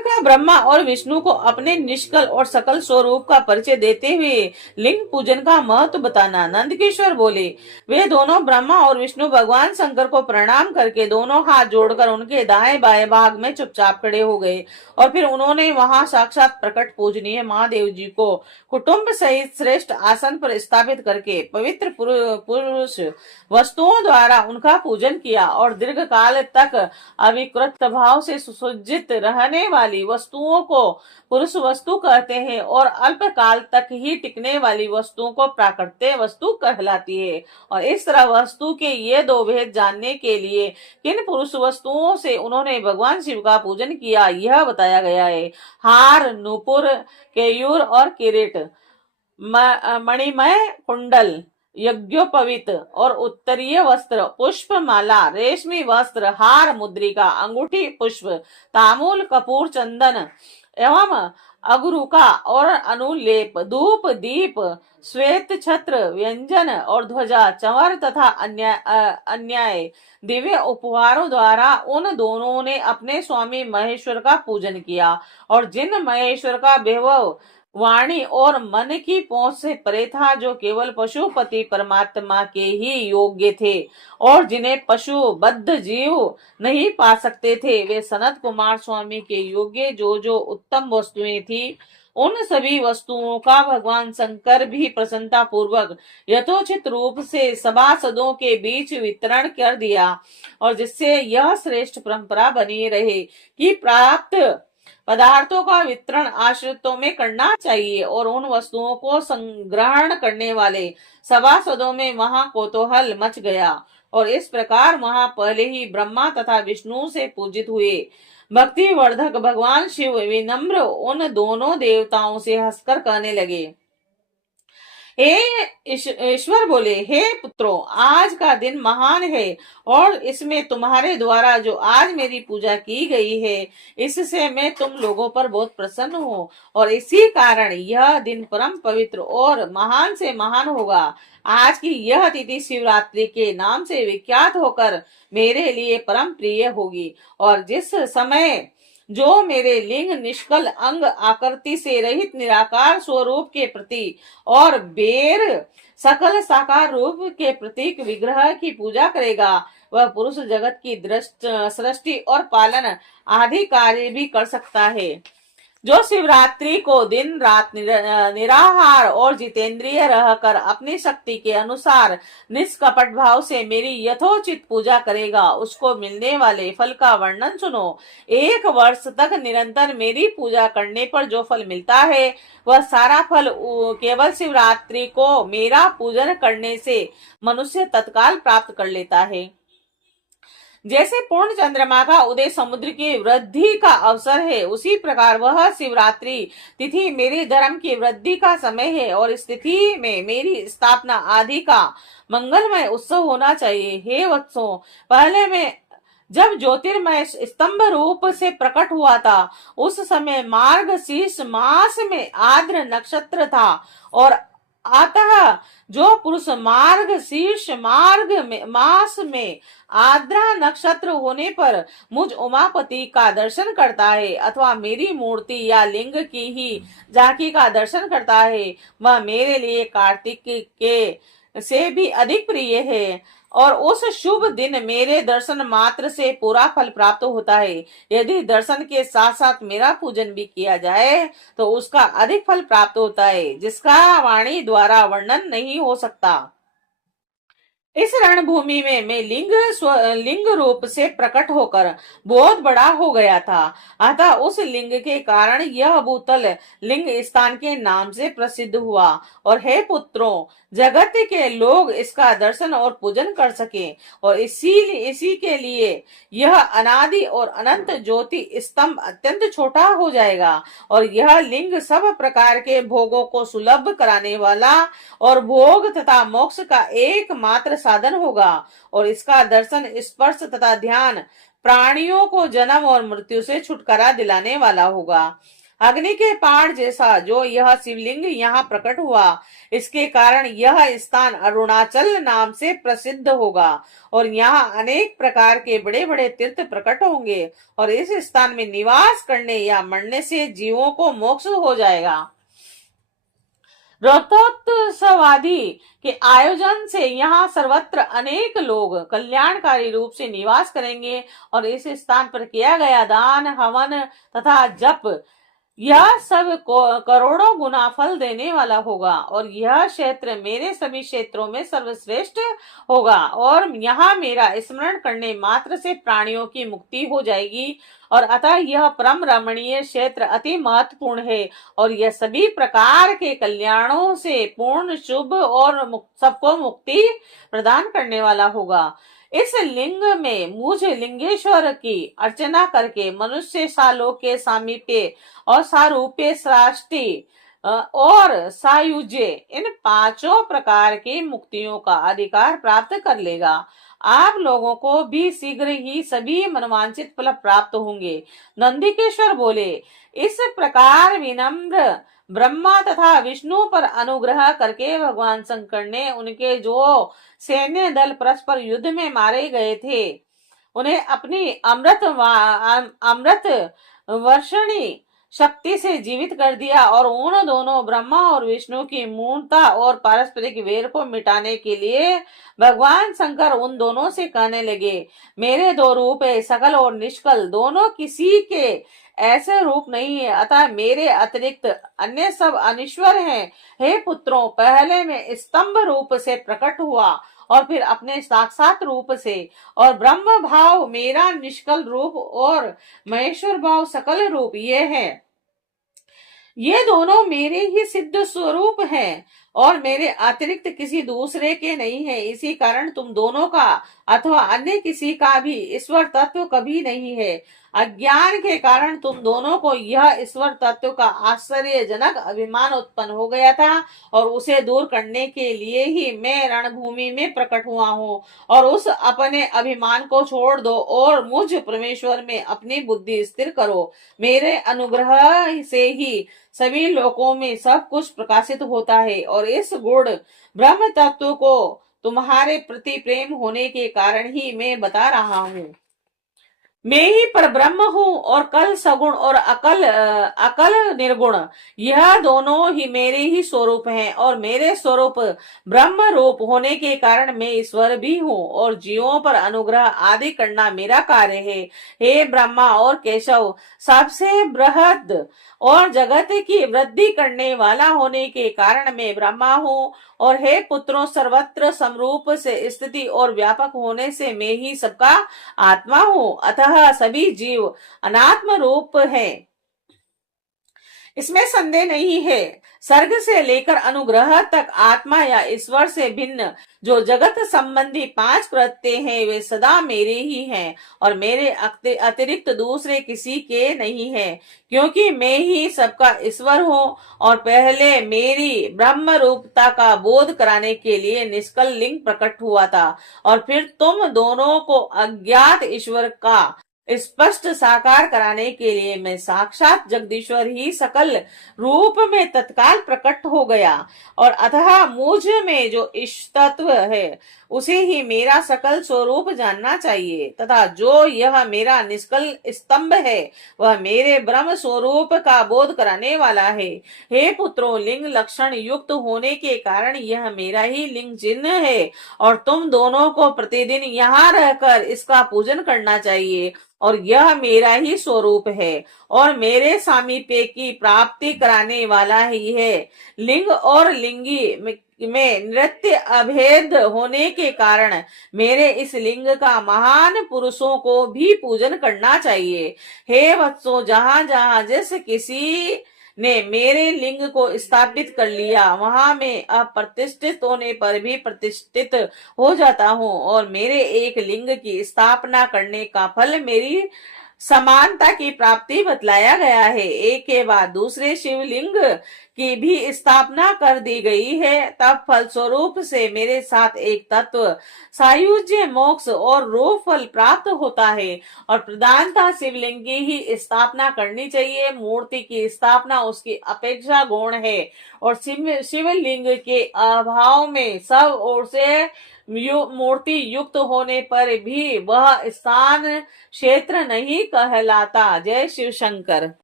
का ब्रह्मा और विष्णु को अपने निष्कल और सकल स्वरूप का परिचय देते हुए लिंग पूजन का महत्व बताना। नंदकिशोर बोले, वे दोनों ब्रह्मा और विष्णु भगवान शंकर को प्रणाम करके दोनों हाथ जोड़कर उनके दाएं बाएं भाग में चुपचाप खड़े हो गए और फिर उन्होंने वहां साक्षात प्रकट पूजनीय महादेव जी को कुटुंब सहित श्रेष्ठ आसन पर स्थापित करके पवित्र पुरुष वस्तुओं द्वारा उनका पूजन किया और दीर्घ काल तक अविकृत भाव से सुसज्जित रहने वाली वस्तुओं को पुरुष वस्तु कहते हैं और अल्प काल तक ही टिकने वाली वस्तुओं को प्राकृत्य वस्तु कहलाती है। और इस तरह वस्तु के ये दो भेद जानने के लिए किन पुरुष वस्तुओं से उन्होंने भगवान शिव का पूजन किया यह बताया गया है। हार, नूपुर, केयूर और किरीट, मणिमय कुंडल, यज्ञोपवीत और उत्तरीय वस्त्र, पुष्प माला, रेशमी वस्त्र, हार, मुद्रिका, अंगूठी, पुष्प, तामूल, कपूर, चंदन एवं अगरुका और अनुलेप, धूप, दीप, श्वेत छत्र, व्यंजन और ध्वजा, चंवर तथा अन्याय दिव्य उपहारों द्वारा उन दोनों ने अपने स्वामी महेश्वर का पूजन किया और जिन महेश्वर का वैभव वाणी और मन की पहुंच से परे था, जो केवल पशुपति परमात्मा के ही योग्य थे और जिन्हें पशु बद्ध जीव नहीं पा सकते थे, वे सनत कुमार स्वामी के योग्य जो जो उत्तम वस्तुएं थी, उन सभी वस्तुओं का भगवान शंकर भी प्रसन्नता पूर्वक यथोचित रूप से सभासदों के बीच वितरण कर दिया और जिससे यह श्रेष्ठ परंपरा बनी रहे कि प्राप्त पदार्थों का वितरण आश्रितों में करना चाहिए और उन वस्तुओं को संग्रहण करने वाले सभासदों में वहां कौतूहल मच गया और इस प्रकार वहां पहले ही ब्रह्मा तथा विष्णु से पूजित हुए भक्ति वर्धक भगवान शिव विनम्र उन दोनों देवताओं से हंसकर कहने लगे। हे ईश्वर बोले, हे पुत्रों, आज का दिन महान है और इसमें तुम्हारे द्वारा जो आज मेरी पूजा की गई है, इससे मैं तुम लोगों पर बहुत प्रसन्न हूँ और इसी कारण यह दिन परम पवित्र और महान से महान होगा। आज की यह तिथि शिवरात्रि के नाम से विख्यात होकर मेरे लिए परम प्रिय होगी और जिस समय जो मेरे लिंग निष्कल अंग आकृति से रहित निराकार स्वरूप के प्रति और बेर सकल साकार रूप के प्रतीक विग्रह की पूजा करेगा, वह पुरुष जगत की सृष्टि और पालन आदि कार्य भी कर सकता है। जो शिवरात्रि को दिन रात निराहार और जितेंद्रिय रहकर अपनी शक्ति के अनुसार निष्कपट भाव से मेरी यथोचित पूजा करेगा, उसको मिलने वाले फल का वर्णन सुनो। 1 वर्ष तक निरंतर मेरी पूजा करने पर जो फल मिलता है, वह सारा फल केवल शिवरात्रि को मेरा पूजन करने से मनुष्य तत्काल प्राप्त कर लेता है। जैसे पूर्ण चंद्रमा का उदय समुद्र की वृद्धि का अवसर है, उसी प्रकार वह शिवरात्रि तिथि मेरे धर्म की वृद्धि का समय है और इस तिथि में मेरी स्थापना आदि का मंगलमय उत्सव होना चाहिए। हे वत्सों, पहले में जब ज्योतिर्मय स्तंभ रूप से प्रकट हुआ था, उस समय मार्गशीर्ष मास में आर्द्र नक्षत्र था और अतः जो पुरुष मार्ग शीर्ष मास में आद्रा नक्षत्र होने पर मुझ उमापति का दर्शन करता है अथवा मेरी मूर्ति या लिंग की ही झांकी का दर्शन करता है, वह मेरे लिए कार्तिक के से भी अधिक प्रिय है और उस शुभ दिन मेरे दर्शन मात्र से पूरा फल प्राप्त होता है। यदि दर्शन के साथ साथ मेरा पूजन भी किया जाए तो उसका अधिक फल प्राप्त होता है, जिसका वाणी द्वारा वर्णन नहीं हो सकता। इस रणभूमि में मैं लिंग रूप से प्रकट होकर बहुत बड़ा हो गया था, अतः उस लिंग के कारण यह भूतल लिंग स्थान के नाम से प्रसिद्ध हुआ। और हे पुत्रों, जगत के लोग इसका दर्शन और पूजन कर सके और इसी के लिए यह अनादि और अनंत ज्योति स्तंभ अत्यंत छोटा हो जाएगा और यह लिंग सब प्रकार के भोगों को सुलभ कराने वाला और भोग तथा मोक्ष का एकमात्र साधन होगा और इसका दर्शन, स्पर्श तथा ध्यान प्राणियों को जन्म और मृत्यु से छुटकारा दिलाने वाला होगा। अग्नि के पाड़ जैसा जो यह शिवलिंग यहाँ प्रकट हुआ, इसके कारण यह स्थान अरुणाचल नाम से प्रसिद्ध होगा और यहाँ अनेक प्रकार के बड़े बड़े तीर्थ प्रकट होंगे और इस स्थान में निवास करने या मरने से जीवों को मोक्ष हो जाएगा। रथोत्सव आदि के आयोजन से यहाँ सर्वत्र अनेक लोग कल्याणकारी रूप से निवास करेंगे और इस स्थान पर किया गया दान, हवन तथा जप यह सब करोड़ों गुना फल देने वाला होगा और यह क्षेत्र मेरे सभी क्षेत्रों में सर्वश्रेष्ठ होगा और यहाँ मेरा स्मरण करने मात्र से प्राणियों की मुक्ति हो जाएगी और अतः यह परम रमणीय क्षेत्र अति महत्वपूर्ण है और यह सभी प्रकार के कल्याणों से पूर्ण, शुभ और सबको मुक्ति प्रदान करने वाला होगा। इस लिंग में मुझ लिंगेश्वर की अर्चना करके मनुष्य सालों के सामीप्य और सारूप्य, सृष्टि और सायुज्य इन पांचों प्रकार की मुक्तियों का अधिकार प्राप्त कर लेगा। आप लोगों को भी शीघ्र ही सभी मनवांचित फल प्राप्त होंगे। नंदिकेश्वर बोले, इस प्रकार विनम्र ब्रह्मा तथा विष्णु पर अनुग्रह करके भगवान शंकर ने उनके जो सैन्य दल परस्पर युद्ध में मारे गए थे उन्हें अपनी अमृत वर्षणी शक्ति से जीवित कर दिया और उन दोनों ब्रह्मा और विष्णु की मूर्ता और पारस्परिक वेर को मिटाने के लिए भगवान शंकर उन दोनों से कहने लगे, मेरे दो रूप है, सकल और निष्कल, दोनों किसी के ऐसे रूप नहीं है, अतः मेरे अतिरिक्त अन्य सब अनिश्वर हैं। हे पुत्रों, पहले मैं स्तंभ रूप से प्रकट हुआ और फिर अपने साक्षात रूप से, और ब्रह्म भाव मेरा निष्कल रूप और महेश्वर भाव सकल रूप ये दोनों मेरे ही सिद्ध स्वरूप हैं और मेरे अतिरिक्त किसी दूसरे के नहीं है। इसी कारण तुम दोनों का अथवा अन्य किसी का भी ईश्वर तत्व कभी नहीं है। अज्ञान के कारण तुम दोनों को यह ईश्वर तत्व का आश्चर्यजनक अभिमान उत्पन्न हो गया था और उसे दूर करने के लिए ही मैं रणभूमि में प्रकट हुआ हूँ। और उस अपने अभिमान को छोड़ दो और मुझ परमेश्वर में अपनी बुद्धि स्थिर करो। मेरे अनुग्रह से ही सभी लोकों में सब कुछ प्रकाशित होता है और इस गुण ब्रह्म तत्व को तुम्हारे प्रति प्रेम होने के कारण ही मैं बता रहा हूँ। मैं ही पर ब्रह्म हूँ और कल सगुण और अकल निर्गुण यह दोनों ही मेरे ही स्वरूप हैं और मेरे स्वरूप ब्रह्म रूप होने के कारण मैं ईश्वर भी हूँ और जीवों पर अनुग्रह आदि करना मेरा कार्य है। हे ब्रह्मा और केशव, सबसे बृहद और जगत की वृद्धि करने वाला होने के कारण मैं ब्रह्मा हूँ और हे पुत्रों, सर्वत्र समरूप से स्थिति और व्यापक होने से मैं ही सबका आत्मा हूँ। अतः सभी जीव अनात्म रूप है, इसमें संदेह नहीं है। सर्ग से लेकर अनुग्रह तक आत्मा या ईश्वर से भिन्न जो जगत संबंधी पांच प्रत्यय हैं वे सदा मेरे ही हैं और मेरे अतिरिक्त दूसरे किसी के नहीं है, क्योंकि मैं ही सबका ईश्वर हूँ और पहले मेरी ब्रह्म रूपता का बोध कराने के लिए निष्कल लिंग प्रकट हुआ था और फिर तुम दोनों को अज्ञात ईश्वर का स्पष्ट साकार कराने के लिए मैं साक्षात जगदीश्वर ही सकल रूप में तत्काल प्रकट हो गया और अतः मुझ में जो इष्ट तत्व है उसे ही मेरा सकल स्वरूप जानना चाहिए तथा जो यह मेरा निष्कल स्तंभ है वह मेरे ब्रह्म स्वरूप का बोध कराने वाला है। हे पुत्रों, लिंग लक्षण युक्त होने के कारण यह मेरा ही लिंग चिन्ह है और तुम दोनों को प्रतिदिन यहाँ रहकर इसका पूजन करना चाहिए और यह मेरा ही स्वरूप है और मेरे सामीप्य की प्राप्ति कराने वाला ही है। लिंग और लिंगी में नृत्य अभेद होने के कारण मेरे इस लिंग का महान पुरुषों को भी पूजन करना चाहिए। हे वत्सों, जहां जहां जिस किसी ने मेरे लिंग को स्थापित कर लिया वहां मैं अप्रतिष्ठित होने पर भी प्रतिष्ठित हो जाता हूँ और मेरे एक लिंग की स्थापना करने का फल मेरी समानता की प्राप्ति बतलाया गया है। एक के बाद दूसरे शिवलिंग की भी स्थापना कर दी गई है। तब फलस्वरूप से मेरे साथ एक तत्व सायुज्य मोक्ष और रूप फल प्राप्त होता है और प्रधानता शिवलिंग की ही स्थापना करनी चाहिए। मूर्ति की स्थापना उसकी अपेक्षा गौण है और शिवलिंग के अभाव में सब ओर से मूर्ति युक्त होने पर भी वह स्थान क्षेत्र नहीं कहलाता। जय शिव शंकर।